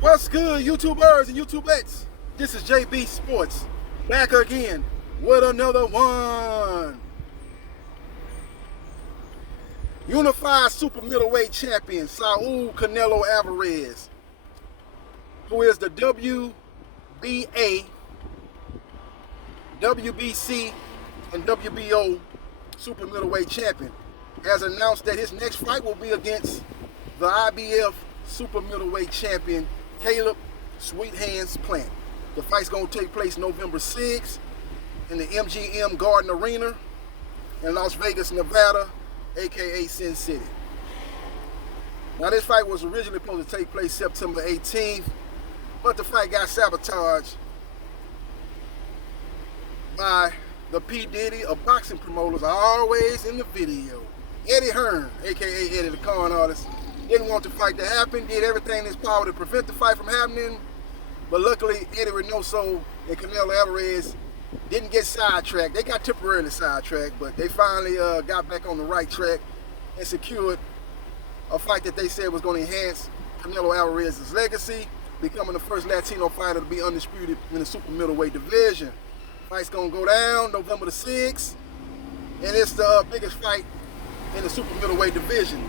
What's good, YouTubers and YouTubettes? This is JBsports back again with another one. Unified super middleweight champion Saul Canelo Alvarez, who is the WBA, WBC, and WBO super middleweight champion, has announced that his next fight will be against the IBF super middleweight champion Caleb Sweet Hands Plant. The fight's going to take place November 6th in the MGM Garden Arena in Las Vegas, Nevada, aka Sin City. Now, this fight was originally supposed to take place September 18th, but the fight got sabotaged by the P. Diddy of boxing promoters, always in the video. Eddie Hearn, aka Eddie the Con Artist, didn't want the fight to happen, did everything in his power to prevent the fight from happening, but luckily Eddie Reynoso and Canelo Alvarez didn't get sidetracked. They got temporarily sidetracked, but they finally got back on the right track and secured a fight that they said was going to enhance Canelo Alvarez's legacy, becoming the first Latino fighter to be undisputed in the super middleweight division. Fight's going to go down November the 6th, and it's the biggest fight in the super middleweight division.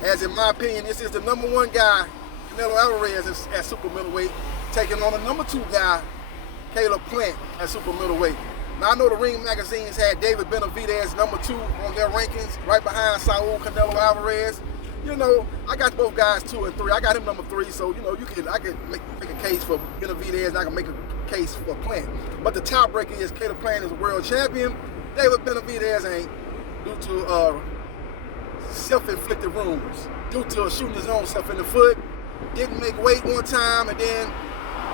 As in my opinion, this is the number one guy, Canelo Alvarez, at super middleweight, taking on the number two guy, Caleb Plant, at super middleweight. Now, I know the Ring magazines had David Benavidez number two on their rankings, right behind Saul Canelo Alvarez. You know, I got both guys 2 and 3. I got him number 3, so you know, I could make a case for Benavidez, and I can make a case for Plant. But the tiebreaker is Caleb Plant is a world champion. David Benavidez ain't, due to self-inflicted wounds, due to shooting his own self in the foot. Didn't make weight one time, and then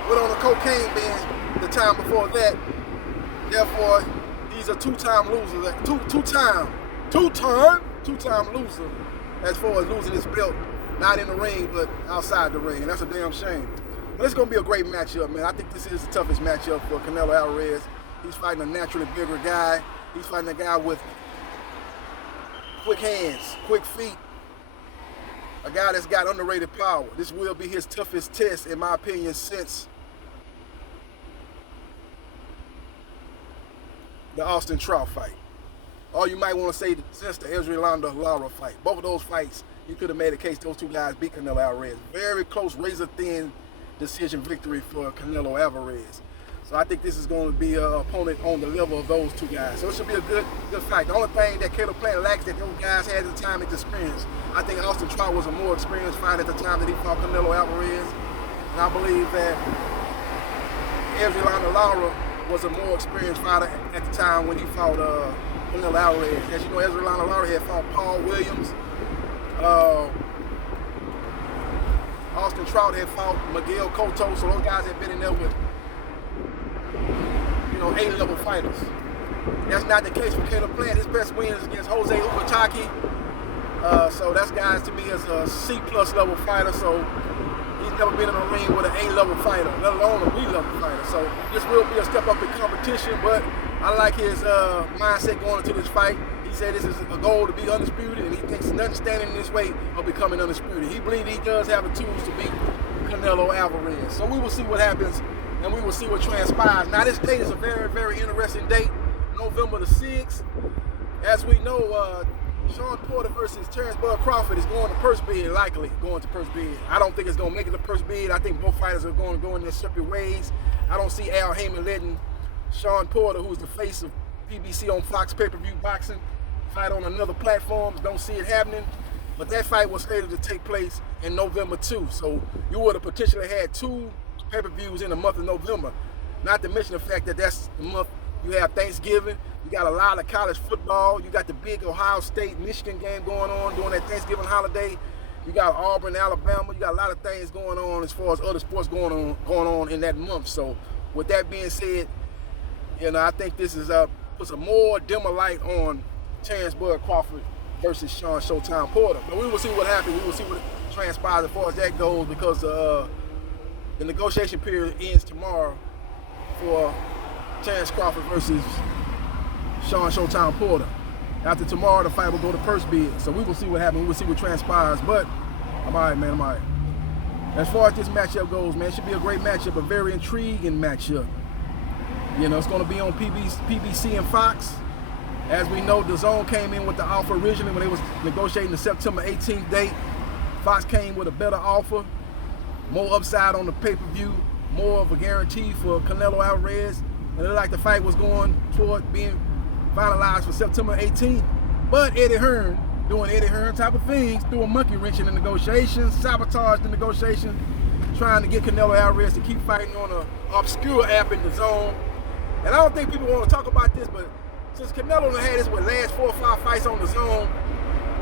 went on a cocaine binge the time before that. Therefore, he's a two-time loser. Two-time loser as far as losing his belt, not in the ring, but outside the ring. And that's a damn shame. But it's going to be a great matchup, man. I think this is the toughest matchup for Canelo Alvarez. He's fighting a naturally bigger guy. He's fighting a guy with quick hands, quick feet, a guy that's got underrated power. This will be his toughest test, in my opinion, since the Austin Trout fight. Or you might want to say since the Ezrealanda Lara fight. Both of those fights, you could have made a case those two guys beat Canelo Alvarez. Very close, razor-thin decision victory for Canelo Alvarez. So I think this is going to be an opponent on the level of those two guys. So it should be a good fight. The only thing that Caleb Plant lacks that those guys had at the time is experience. I think Austin Trout was a more experienced fighter at the time that he fought Canelo Alvarez. And I believe that Ezrealanda Lara was a more experienced fighter at the time when he fought Canelo Alvarez. As you know, Ezrealanda Lara had fought Paul Williams. Austin Trout had fought Miguel Cotto. So those guys had been in there with, you know, A-level fighters. That's not the case for Caleb Plant. His best win is against Jose Ugataki. So that's guys to me as a C-plus level fighter. So he's never been in a ring with an A-level fighter, let alone a B-level fighter. So this will be a step up in competition, but I like his mindset going into this fight. He said this is a goal to be undisputed, and he thinks nothing standing in his way of becoming undisputed. He believes he does have the tools to beat Canelo Alvarez. So we will see what happens, and we will see what transpires. Now, this date is a very, very interesting date, November the 6th. As we know, Shawn Porter versus Terrence Bud Crawford is going to purse bid, likely going to purse bid. I don't think it's going to make it to purse bid. I think both fighters are going to go in their separate ways. I don't see Al Heyman letting Shawn Porter, who's the face of PBC on Fox pay-per-view boxing, fight on another platform. Don't see it happening. But that fight was slated to take place in November 2. So you would have potentially had 2 pay-per-views in the month of November. Not to mention the fact that that's the month you have Thanksgiving. You got a lot of college football. You got the big Ohio State-Michigan game going on during that Thanksgiving holiday. You got Auburn, Alabama. You got a lot of things going on as far as other sports going on in that month. So with that being said, you know, I think this is puts a more dimmer light on Terrence Bud Crawford versus Shawn Showtime Porter. But we will see what happens. We will see what transpires as far as that goes, because the negotiation period ends tomorrow for Terrence Crawford versus Shawn Showtime Porter. After tomorrow, the fight will go to purse bid. So we will see what happens. We will see what transpires. But I'm all right, man. I'm all right. as far as this matchup goes, man, it should be a great matchup, a very intriguing matchup. You know, it's going to be on PBC and Fox. As we know, DAZN came in with the offer originally when they was negotiating the September 18th date. Fox came with a better offer, more upside on the pay-per-view, more of a guarantee for Canelo Alvarez. And it looked like the fight was going toward being finalized for September 18th. But Eddie Hearn, doing Eddie Hearn type of things, threw a monkey wrench in the negotiations, sabotaged the negotiation, trying to get Canelo Alvarez to keep fighting on an obscure app in DAZN. And I don't think people want to talk about this, but since Canelo had his last 4 or 5 fights on DAZN,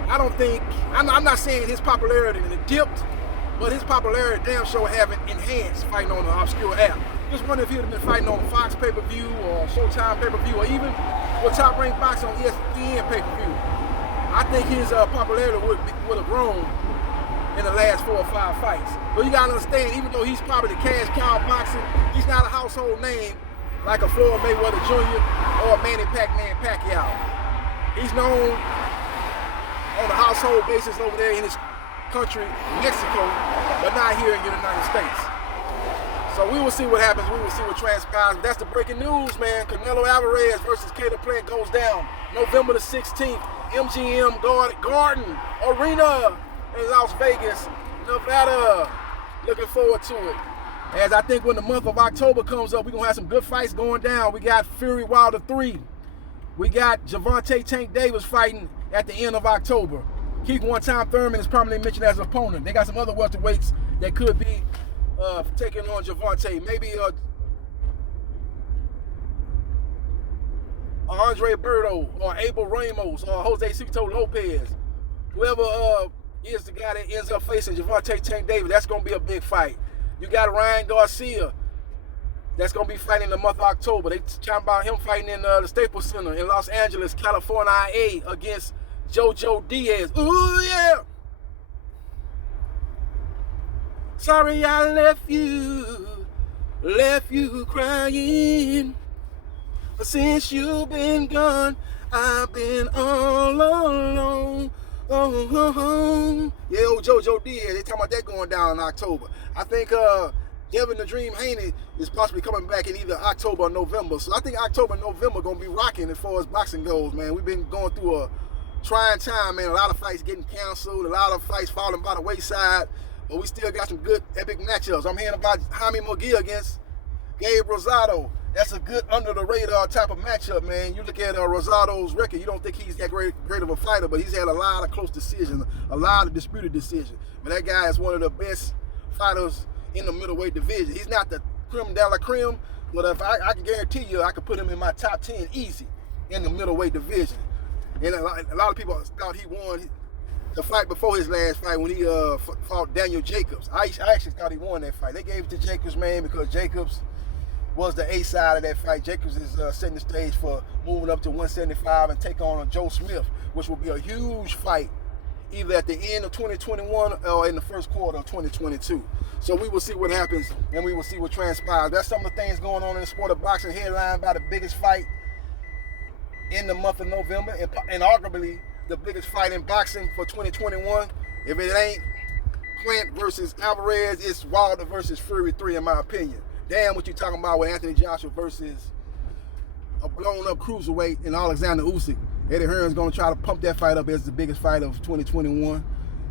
I don't think, I'm not saying his popularity dipped, but his popularity damn sure haven't enhanced fighting on an obscure app. Just wonder if he would have been fighting on Fox pay-per-view or Showtime pay-per-view or even with Top Rank Boxing on ESPN pay-per-view. I think his popularity would have grown in the last 4 or 5 fights. But you gotta understand, even though he's probably the cash cow of boxing, he's not a household name like a Floyd Mayweather Jr. or a Manny Pacquiao. He's known on a household basis over there in his country, Mexico, but not here in the United States. So we will see what happens. We will see what transpires. But that's the breaking news, man. Canelo Alvarez versus Caleb Plant goes down November the 16th. MGM Garden Arena in Las Vegas, Nevada. Looking forward to it. As I think when the month of October comes up, we're going to have some good fights going down. We got Fury Wilder 3. We got Gervonta Tank Davis fighting at the end of October. Keith One-Time Thurman is permanently mentioned as an opponent. They got some other welterweights that could be taking on Gervonta. Maybe Andre Berto or Abel Ramos or Jose Cito Lopez. Whoever is the guy that ends up facing Gervonta Tank Davis, that's going to be a big fight. You got Ryan Garcia that's going to be fighting in the month of October. They talking about him fighting in the Staples Center in Los Angeles, California, IA against Jojo Diaz. Ooh, yeah. Sorry I left you crying. But since you've been gone, I've been all alone. Yeah, old Jojo Diaz, they talking about that going down in October. I think Devin the Dream Haney is possibly coming back in either October or November. So I think October and November going to be rocking as far as boxing goes, man. We've been going through a trying time, man. A lot of fights getting canceled, a lot of fights falling by the wayside, but we still got some good epic matchups. I'm hearing about Jaime Munguia against Gabe Rosado. That's a good under-the-radar type of matchup, man. You look at Rosado's record, you don't think he's that great of a fighter, but he's had a lot of close decisions, a lot of disputed decisions. But that guy is one of the best fighters in the middleweight division. He's not the creme de la creme, but if I can guarantee you, I could put him in my top 10 easy in the middleweight division. And a lot of people thought he won the fight before his last fight when he fought Daniel Jacobs. I actually thought he won that fight. They gave it to Jacobs, man, because Jacobs was the A side of that fight. Jacobs is setting the stage for moving up to 175 and take on Joe Smith, which will be a huge fight either at the end of 2021 or in the first quarter of 2022. So we will see what happens and we will see what transpires. That's some of the things going on in the sport of boxing, headlined by the biggest fight in the month of November and arguably the biggest fight in boxing for 2021. If it ain't Plant versus Alvarez, it's Wilder versus Fury 3 in my opinion. Damn what you talking about with Anthony Joshua versus a blown up cruiserweight in Alexander Usyk. Eddie Hearn's going to try to pump that fight up as the biggest fight of 2021.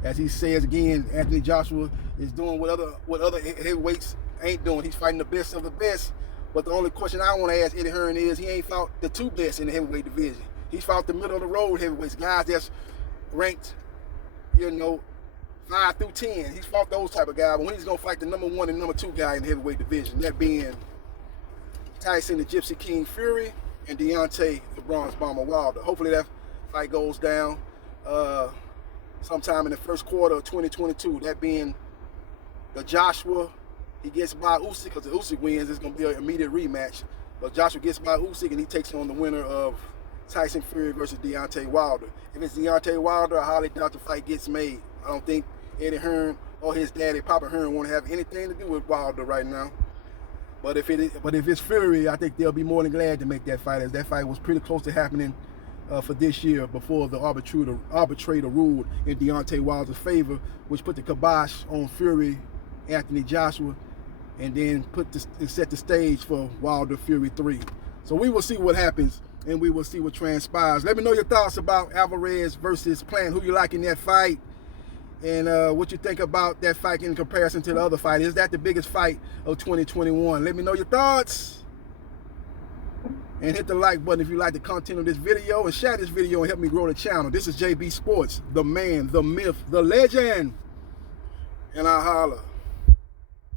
As he says again, Anthony Joshua is doing what other heavyweights ain't doing. He's fighting the best of the best. But the only question I want to ask Eddie Hearn is he ain't fought the 2 best in the heavyweight division. He's fought the middle of the road heavyweights, guys that's ranked, 5 through 10. He's fought those type of guys. But when he's going to fight the number 1 and number 2 guy in the heavyweight division, that being Tyson the Gypsy King Fury and Deontay the Bronze Bomber Wilder. Hopefully that fight goes down sometime in the first quarter of 2022. That being the Joshua, he gets by Usyk, because if Usyk wins, it's going to be an immediate rematch. But Joshua gets by Usyk and he takes on the winner of Tyson Fury versus Deontay Wilder. If it's Deontay Wilder, I highly doubt the fight gets made. I don't think Eddie Hearn or his daddy, Papa Hearn, want to have anything to do with Wilder right now. But if it's Fury, I think they'll be more than glad to make that fight, as that fight was pretty close to happening for this year before the arbitrator ruled in Deontay Wilder's favor, which put the kibosh on Fury Anthony Joshua, and then set the stage for Wilder Fury 3. So we will see what happens, and we will see what transpires. Let me know your thoughts about Alvarez versus Plant, who you like in that fight, and what you think about that fight in comparison to the other fight. Is that the biggest fight of 2021? Let me know your thoughts. And hit the like button if you like the content of this video, and share this video and help me grow the channel. This is JB Sports, the man, the myth, the legend, and I holla.